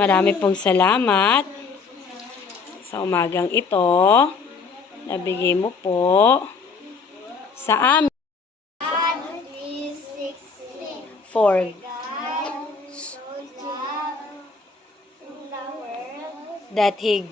Marami pong salamat sa umagang ito. Nabigay mo po sa amin. For that He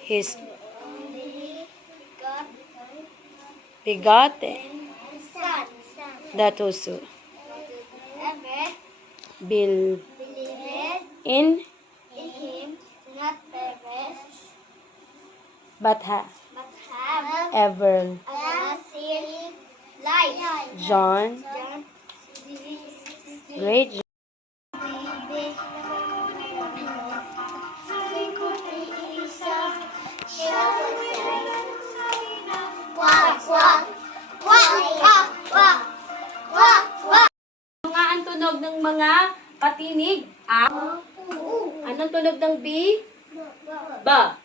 His begotten, that whoso believe in him not perish, but have have everlasting everlasting life. John, great John. Mga ang tunog ng mga patinig. Anong tunog ng B? Ba.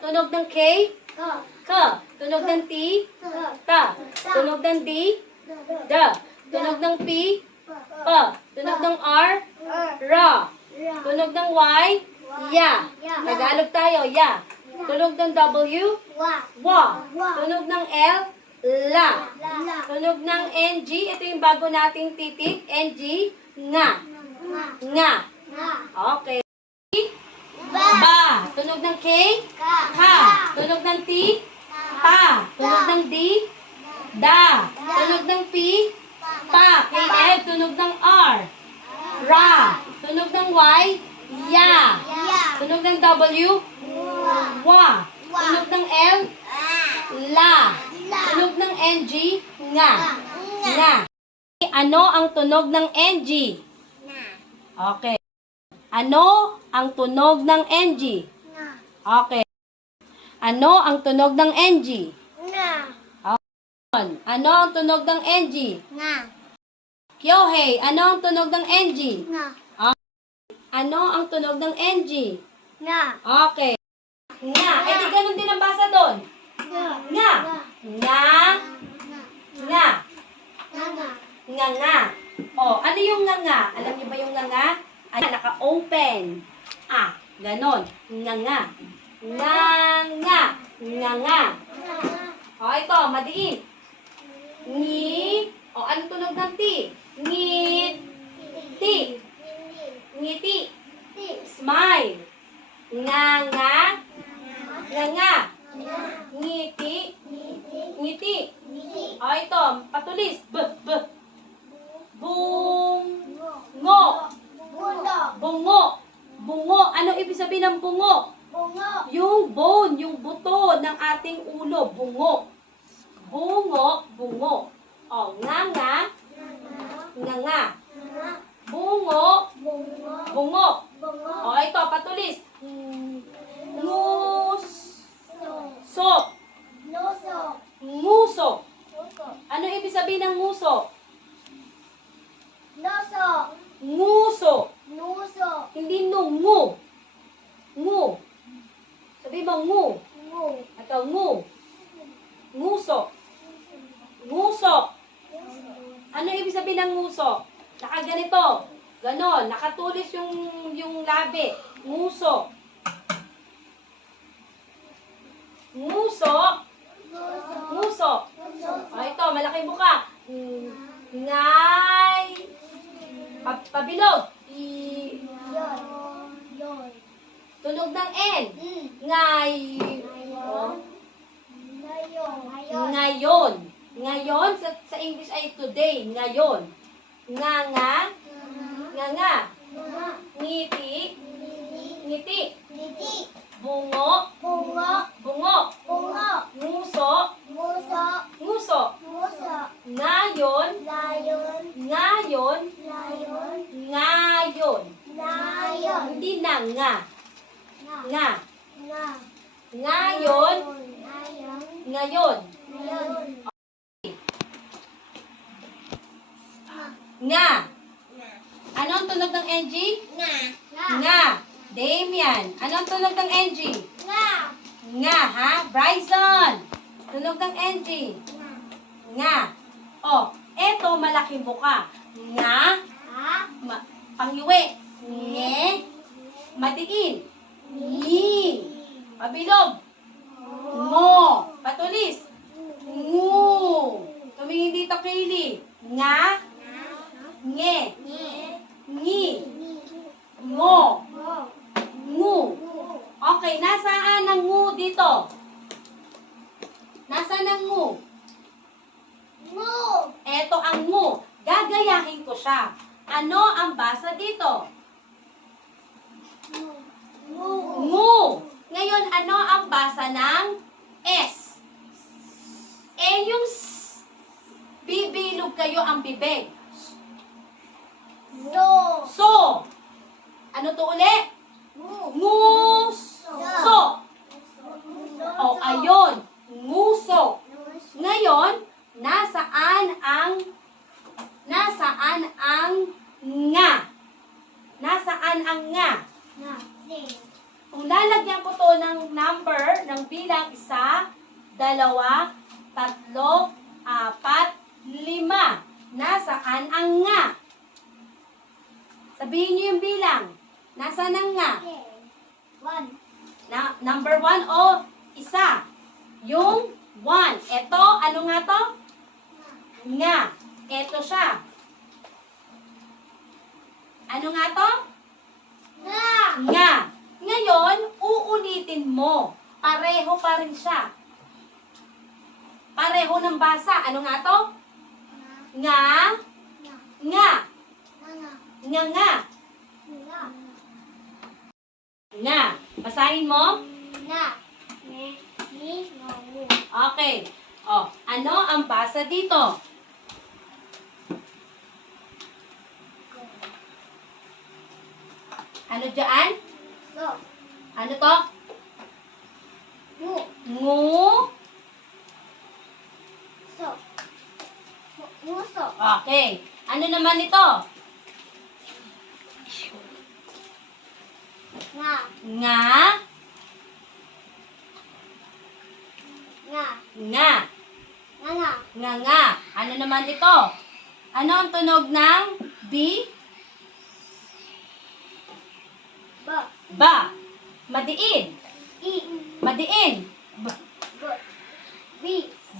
Tunog ng K? Ka. Tunog ng T? Ta. Tunog ng D? Da. Tunog ng P? Pa. Tunog ng R? Ra. Tunog ng Y? Ya. Tagalog tayo, ya. Tunog ng W? Wa. Tunog ng L? La. Tunog ng NG, ito yung bago nating titik. NG, nga. Nga. Okay. Ba. Tunog ng K? Ka. Tunog ng T? Ta. Tunog ng D? Da. Tunog ng P? Pa. KL. Tunog ng R? Ra. Tunog ng Y? Ya. Tunog ng W? Wa. Tunog ng L? La. Tunog ng NG? Nga. Nga. Ano ang tunog ng NG? Okay. Ano ang tunog ng NG? Okay. Ano ang tunog ng NG? Ano ang tunog ng NG? Kyohei, ano ang tunog ng NG? Ano ang tunog ng NG? Okay. Nga. Eh di ganun din ang basa doon. Nga. Nga. Nga. Nga nga. Oh, ano yung nga nga? Alam niyo ba yung nga nga? Ay, naka-open. Ganon. Nga nga. Nga nga. Nga nga. Oh, ito, madiin. Ngi. Oh, ano tunog ng T? Ngiti. Ngiti. Smile. Nga nga. Nga nga. Ngiti. Ngiti. Oh, ito, patulis. Bungo. Bungo. Bungo. Ano ibig sabihin ng bungo? Yung bone, yung buto ng ating ulo. Bungo. Bungo. Bungo. Oh, nga nga. Nga nga. Bungo. Bungo. Oh, ito, patulis. Nguso. Nguso. Ano ibig sabihin ng nguso? Nguso. Hindi ngu. Ngu. Sabi mo ngu. Ito ngu. Nguso. Nguso. Ano ibig sabihin ng nguso? Nakaganito. Ganon. Nakatulis yung labi. Nguso. Nguso. Nguso. O ito, malaki buka. Ngay. Pabilog. Tunog ng N. Ngay. Ngayon. Ngayon, sa English ay today. Ngayon. Nga nga. Nga nga. Ngiti. Ngiti. Bungo. Bungo. Nguso. Nguso. Ngayon. Ngayon. Ngayon. Hindi na nga. Nga. Ngayon. Ngayon. Nga. Ano ang tunog ng NG? Nga. Damian. Ano ang tunog ng NG? Nga, ha? Bryson. Tunog ng NG? Nga. Oh, eto malaking buka. Nga. Pangyuwi. Nge. Madiin. Ni. Mabilog. Ngo. Patulis. Ngu. Tumingin dito, Kaylee. Nga. Nge. Ngi. Ngo. Ngu. Okay, nasaan ang ngu dito? Nasaan ang ngu? Eto ang ngu. Gagayahin ko siya. Ano ang basa dito? Ngu. Ngayon, ano ang basa ng S? Yung S. Bibilog kayo ang bibig. So. Ano to uli? Nguso. O, ayun. Nguso. Ngayon, nasaan ang nga? Nasaan ang nga? Kung lalagyan ko to ng number, ng bilang 1, 2, 3, 4, 5, nasaan ang nga? Sabihin niyo yung bilang. Nasaan ang nga? Number 1 o 1? Yung 1. Ito, ano nga to? Nga. Ito siya. Ano nga to? Nga. Ngayon, uulitin mo. Pareho pa rin siya. Pareho ng basa. Ano nga to? Nga. Nga. Nga nga. Nga. Basahin mo. Okay. O, ano ang basa dito? Ano dyan? Ano to? Ngu. Okay. Ano naman ito? Nga. Nga. Nga nga. Ano naman ito? Ano ang tunog ng B? Ba. Madiin. Madiin.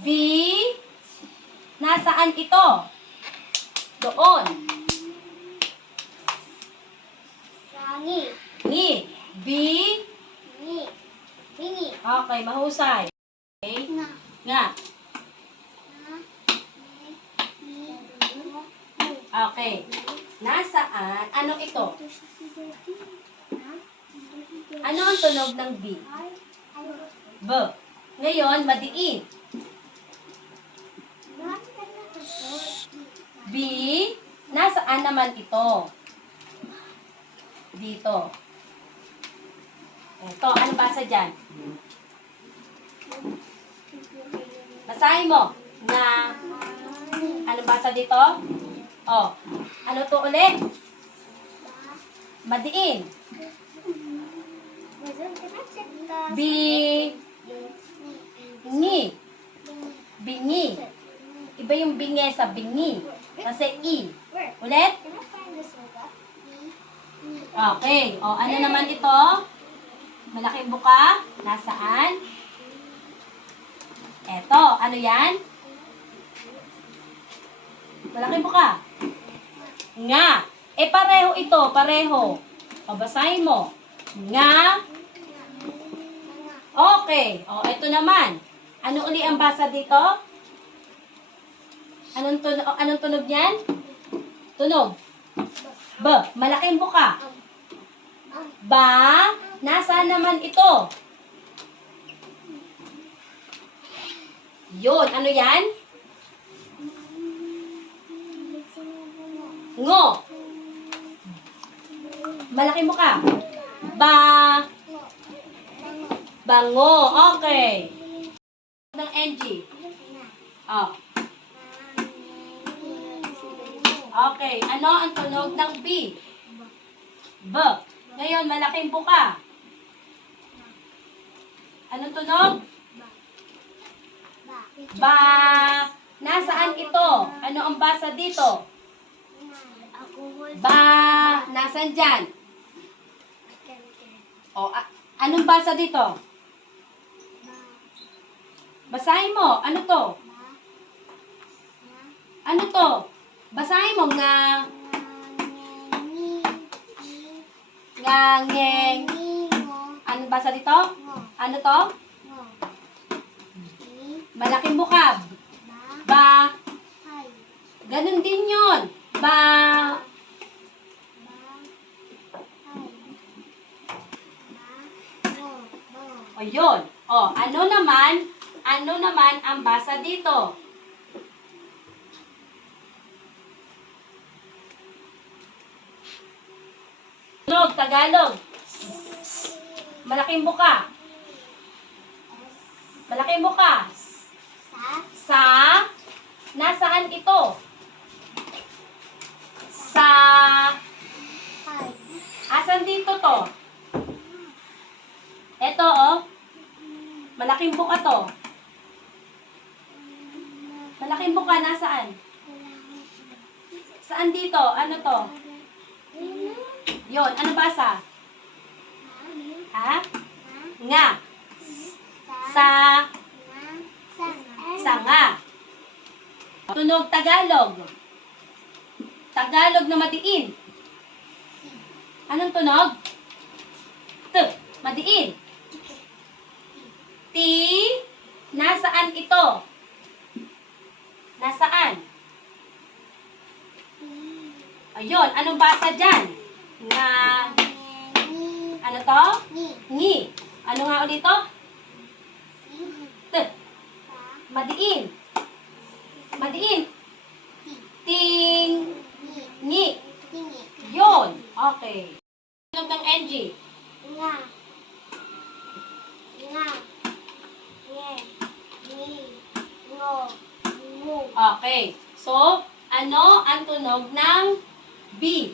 B. Nasaan ito? Doon. Ngi. B. Okay, mahusay. Okay. Nga. Okay. Nasaan? Ano ito? Ano ang tunog ng B? B. Ngayon, madiin. B. Nasaan naman ito? Dito. Ito. Ano basa dyan? Basahin mo. Nga. Ano basa dito? Oh. Ano to ulit? Madiin. B. Ngi. Bingi. Iba yung bingi sa bingi. Kasi I. Ulit? Okay. O, ano naman ito? Malaking buka. Nasaan? Eto. Ano yan? Malaking buka. Nga. Pareho ito. Pareho. O, basahin mo. Nga. Okay. O, ito naman. Ano uli ang basa dito? Anong tunog niyan? Tunog. B. Malaking buka. Ba. Nasaan naman ito? Yun. Ano yan? Ngo. Malaking buka. Ba. Bango. Okay. Ng NG. Oh. Okay. Ano ang tunog ng B? B. Ngayon, malaking buka. Anong tunog? Ba. Nasaan ito? Ano ang basa dito? Ba. Nasaan dyan? O, anong basa dito? Basahin mo. Ano to? Ano to? Basahin mo. Nga, ngeng. Anong basa dito? Ano to? Malaking bukab. Ba. Ganun din yun. Ba. O, yun. O, ano naman ang basa dito? Tagalog. Malaking buka. Malaking buka. Sa. Nasaan ito? Sa. Asan dito to? Ito, oh. Malaking buka to. Malaking buka, nasaan? Saan dito? Ano to? Yon, ano basa? Ha? Nga. Sa. Sanga. Tunog Tagalog. Tagalog na madiin. Anong tunog? T. Madiin. Ti. Nasaan ito? Nasaan? Ayun, anong basa dyan? Nga. Ano to? Ngi. Ano nga ulit to? T. Madiin. Madiin. Ting. Ngi. Yun. Okay. Tunog ng NG. Okay. So, ano ang tunog ng B?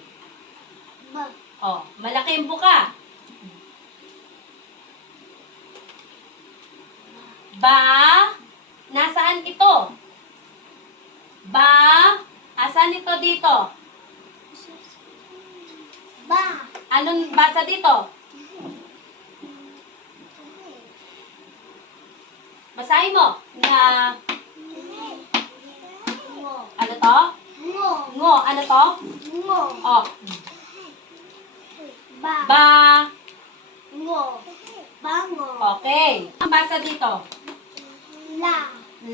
Oh, malaking buka. Ba, nasaan ito? Ba, asan ito dito? Anong basa dito? Basahin mo. Nga, ano to? Ngo, ano to? Oh, ba, okay. Ang basa dito?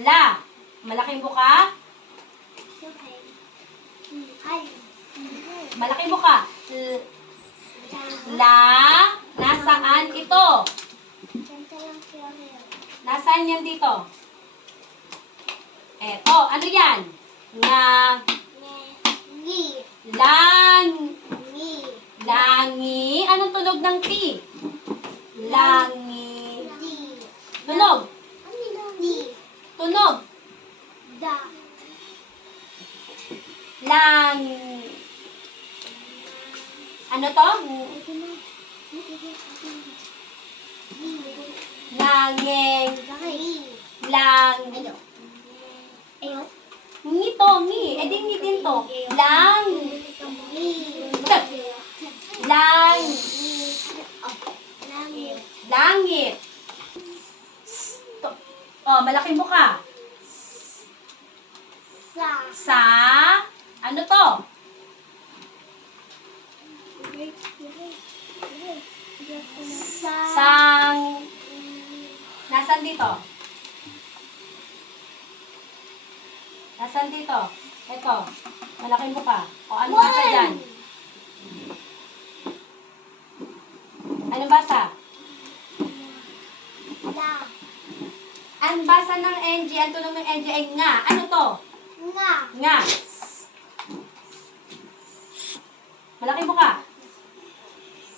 La. Malaking buka? Malaking buka. La. Nasaan ito? Nasaan yan dito? Eto, ano yan? Nga. Langi. Anong tunog ng T? Langi. Tunog. Tunog. Langi. Ano to? Langeng. Lang. Ngi to, ngi. Eh di ngi din to. Lang. Lang. Langit. Oh, malaking mukha. Sa. Ano to? Sang. Nasaan dito? Nasaan dito? Ito. Malaking mukha. O ano basa dyan? Ano basa? Ang basa ng NG, ang tunog ng NG ay nga. Ano to? Nga. Malaking mukha.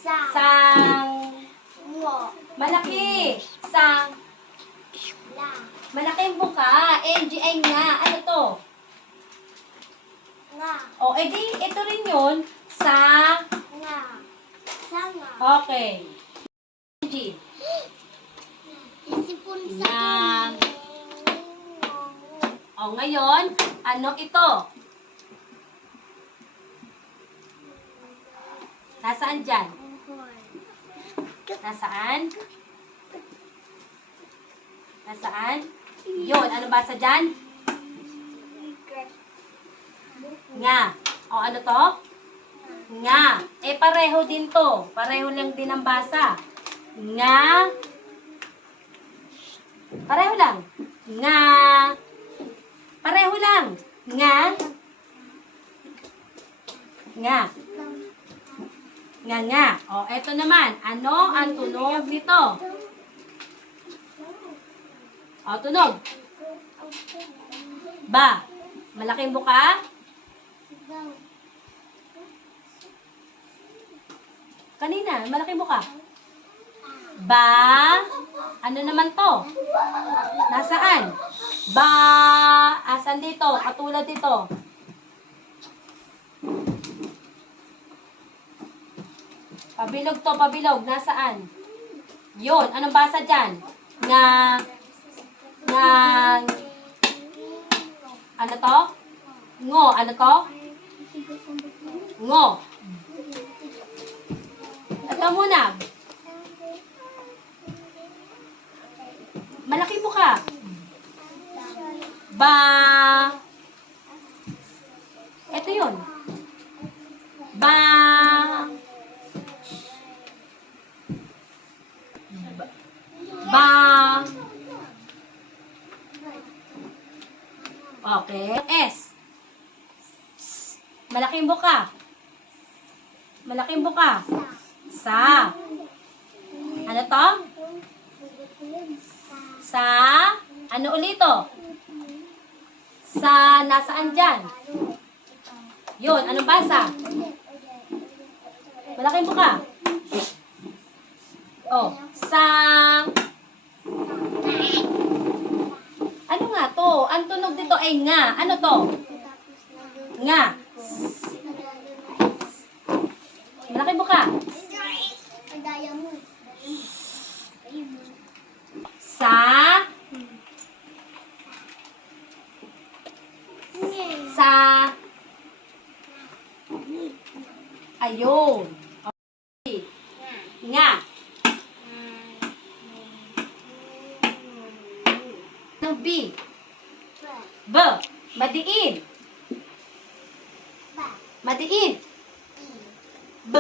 Sang. Malaki. Sang. Malaking buka. NG ay nga. Ano to? O, edi, ito rin yun. Sa. Okay. NG. Nga. O, ngayon, ano ito? Nasaan dyan? Nasaan? Nasaan? Yun. Ano basa dyan? Nga. O ano to? Nga. Eh, pareho din to. Pareho lang din ang basa. Nga. Pareho lang. Nga. Pareho lang. Nga. Nga. Nga nga. O, eto naman. Ano ang tunog nito? O, tunog. Ba. Malaking buka? Kanina, malaking buka. Ba. Ano naman to? Nasaan? Ba. Asan dito? Katulad dito. Pabilog to, pabilog. Nasaan? Yun. Anong basa dyan? Nga. Nga. Ano to? Ngo. Ano to? Ngo. Ito muna. Malaki mo ka. Ba. Ito yun. Ba. Ba. Okay. S. Malaking buka. Malaking buka. Sa. Ano to? Sa. Ano ulito? Sa. Nasaan dyan? Yun. Anong basa? Malaking buka. Oh. Sa. Ano nga to? Ang tunog dito ay nga. Ano to? Nga. Malaking buka. Sa. Sa. Ayun. Okay. Nga. Ano B? B. Madiin. Madiin. B.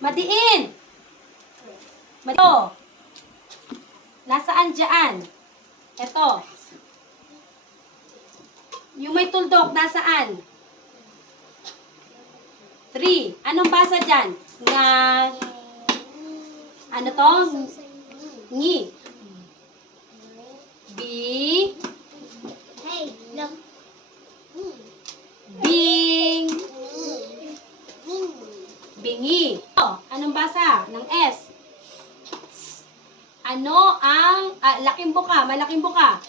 Madiin. Ito. Nasaan dyan? Ito. Yung may tuldok, nasaan? 3. Anong basa dyan? Nga. Ano to? Ngi. B. Bing. Bingi. Oh, anong basa ng S? Ano ang laking buka? Malaking buka.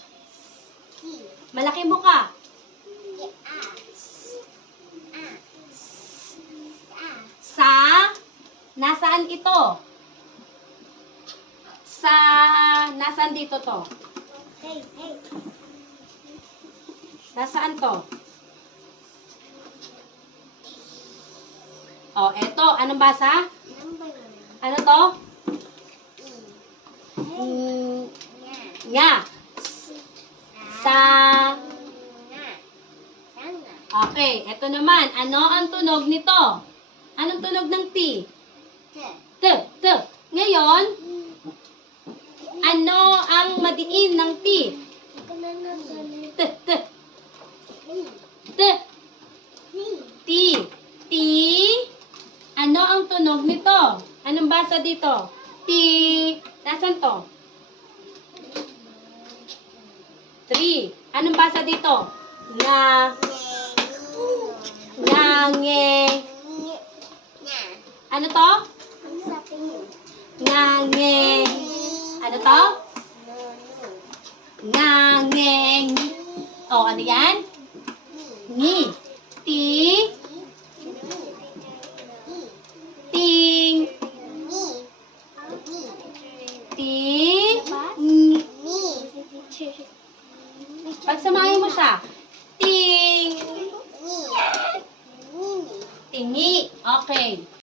Malaking buka. Sa. Nasaan ito? Sa. Nasaan dito to? Nasaan to? Oh, eto. Anong basa? Ano to? Nga. Sa. Okay. Eto naman. Ano ang tunog nito? Anong tunog ng T? T. T. Ngayon, ano ang madiin ng T? T. T. T. T. T. Ano ang tunog nito? Anong basa dito? T. Nasaan to? 3. Anong basa dito? Nga. Nga. Nge. Ano to? Nga. Nge. Ano to? Nga. Nge. O, ano yan? Ngi. Ti. Ting. Ti. Pagsamahin mo siya. Ting. Tingi. Okay.